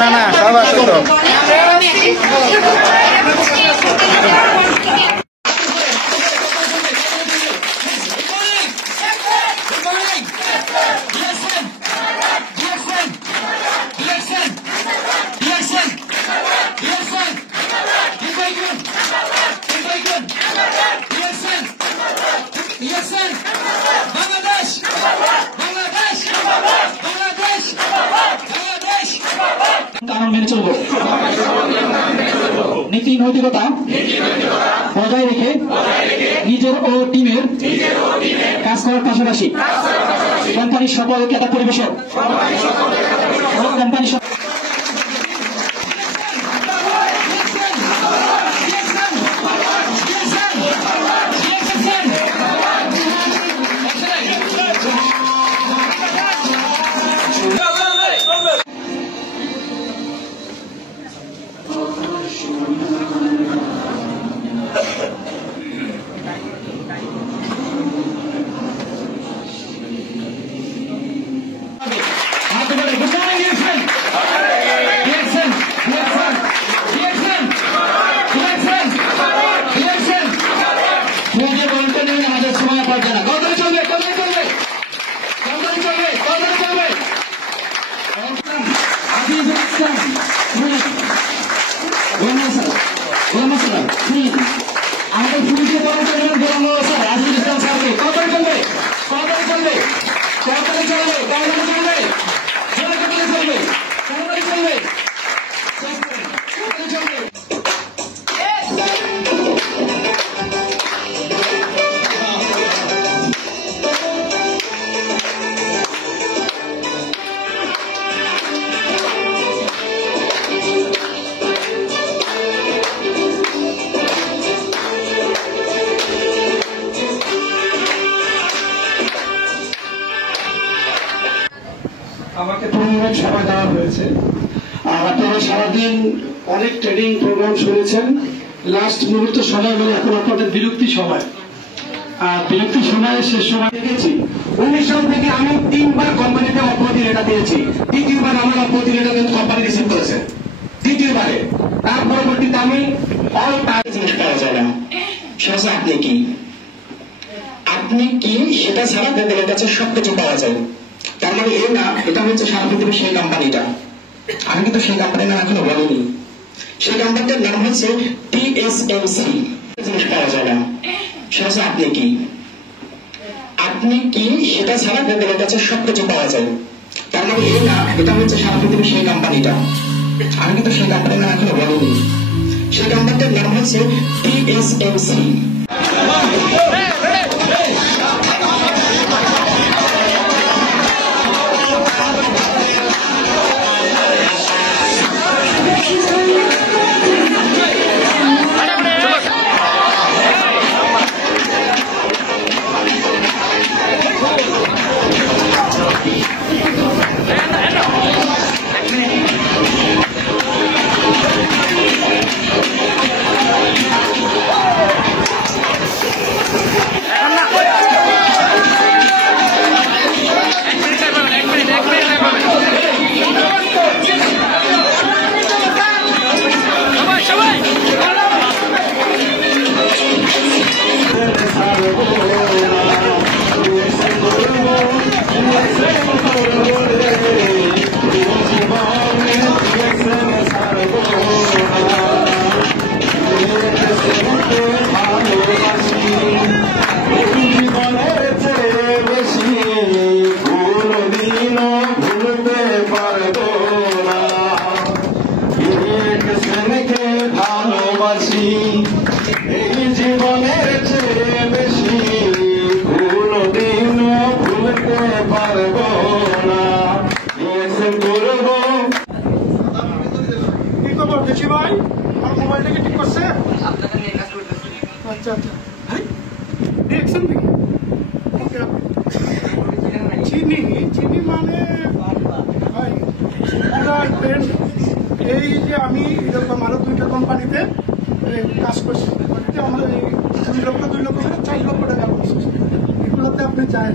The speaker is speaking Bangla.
না না সব আছে তো। কানুন মেনে চলবো, নীতি নৈতিকতা বজায় রেখে নিজের ও টিমের কাজ করার পাশাপাশি কোম্পানির সকল ক্রেতা পরিবেশক কোম্পানি আমাদের পুলিশের আমাকে 15 মিনিট সময় দেওয়া হয়েছে। আপনারা সারাদিন অনেক ট্রেনিং প্রোগ্রাম শুনেছেন। লাস্ট মুহূর্ত সময় মানে এখন আপনাদের বিরক্তি সময়, আর বিরক্তি সময়ে শেষ সময় দেখেছি 19 সাল থেকে আমি 3 বার কোম্পানিতে অব্যাহতি লেটার দিয়েছি। দ্বিতীয়বার আমার অব্যাহতি লেটার কিন্তু কোম্পানি রিসিভ করেছে, দ্বিতীয়বারে। তার পরবর্তীতে আমি অল টাইম জিনিস পাওয়া যায় না। সেটা আপনি কি সেটা ছাড়া তাদের কাছে সবকিছু পাওয়া যায়। তার মানে এই না এটা হচ্ছে সারা পৃথিবীর সেই কোম্পানিটা। আমি কিন্তু সেই কোম্পানির নাম এখনো বলিনি। সেই কোম্পানিটার নাম হচ্ছে TSMC। জিনিস পাওয়া যায় না। সেটা আপনি কি সেটা ছাড়া তাদের কাছে সবকিছু পাওয়া যায়। তার মানে এই না এটা হচ্ছে সারা পৃথিবীর সেই কোম্পানিটা। আমি কিন্তু সেই কোম্পানির নাম এখনো বলিনি। সেই কোম্পানিটার নাম হচ্ছে TSMC। জীবনের চেয়ে বেশি কোনদিনও ভুলতে পারবো না। কি খবর দেখি ভাই, আমার মোবাইলটাকে ঠিক করছে? আচ্ছা আচ্ছা, দেখছেন চিনি চিনি মানে এই যে আমি এরকম আরো 2টা কোম্পানিতে কাজ করছি, আমাদের 2 লক্ষ 4 লক্ষ টাকা এগুলোতে আপনি চান।